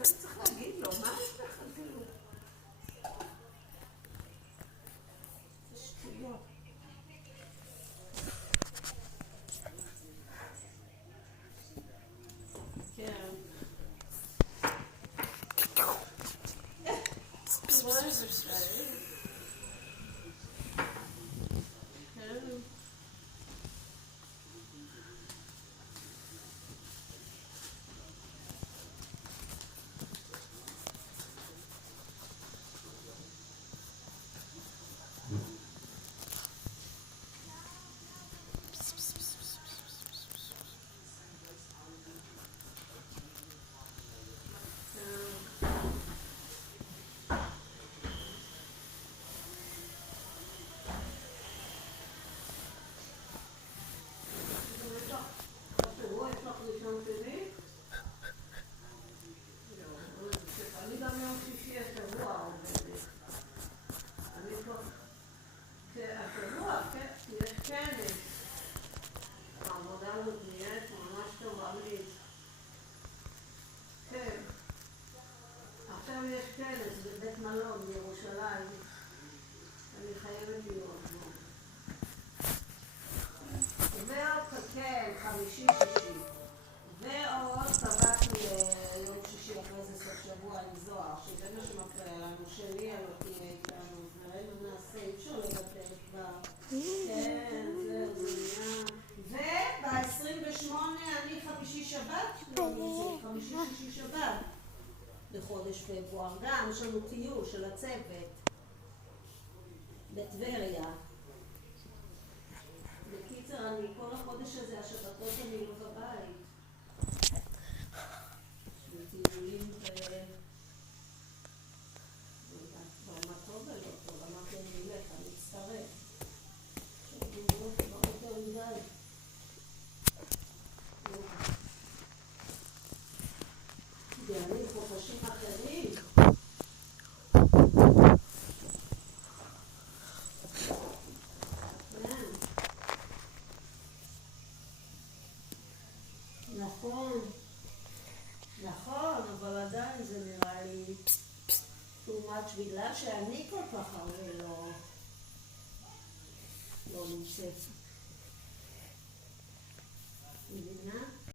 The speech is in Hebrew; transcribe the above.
לפעמים צריך להגיד לו, מה יש לך? כאילו... זה שטויות. כן. מה זה שטויות? כן. עכשיו יש כנס בבית מלון בירושלים, אני חייבת להיות בו. ועוד כן, חמישי, שישי. ועוד קבעתי ליום שישי אחרי זה סוף שבוע עם זוהר, שזה מה שמפריע לנו, שלי לא תהיה איתנו, וראינו נעשה, אי אפשר לבטל כבר. כן, זהו, זה נהיה. וב-28 אני חמישי שבת, לא נמצאת, חמישי שישי שבת. בחודש פברואר, גם יש לנו טיול של הצוות בטבריה. בקיצר, אני כל החודש הזה, השבתות אני לא בבית. בטיולים ברמה טוב ולא טוב, אמרתי אני אלך, אני אצטרף. שאני לא כבר יותר מדי. ואני חופשים אחרים. נכון, נכון, אבל עדיין זה נראה לי too much בגלל שאני כל כך הרבה לא נמצאת. מבינה?